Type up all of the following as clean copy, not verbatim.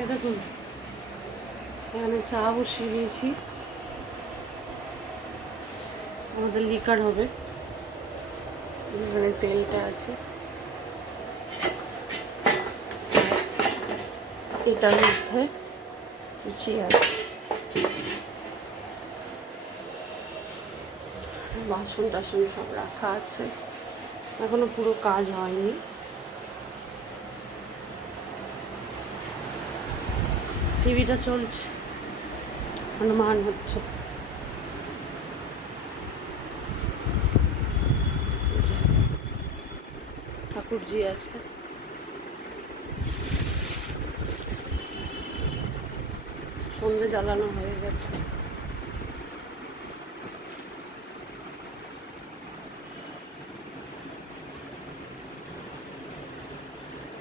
এ দেখুন, এখানে চা বসিয়ে দিয়েছি, আমাদের লিকার হবে। এখানে তেলটা আছে, এটার মধ্যে কুচি আছে, বাসন টাসন সব রাখা আছে, এখনো পুরো কাজ হয়নি। টিভিটা চলছে, হনুমান হচ্ছে, ঠাকুরজি আছে, সন্ধে জ্বালানো হয়ে গেছে।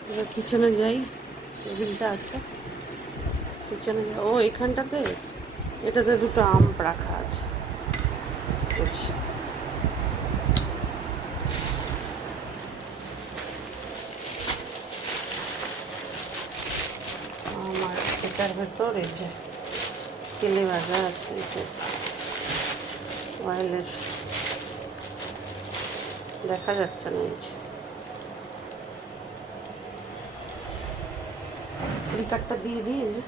এবার কিচেনে যাই, টেবিলটা আছে, কিচেনে যাই। ও এখানটাতে, এটাতে দুটো আম রাখা আছে, বুঝছি। আমার এটার ভেতর এই যে তেলে ভাজা আছে, এই যে অয়েলের, দেখা যাচ্ছে না, এই যে লিকারটা দিয়ে দিই, এই যে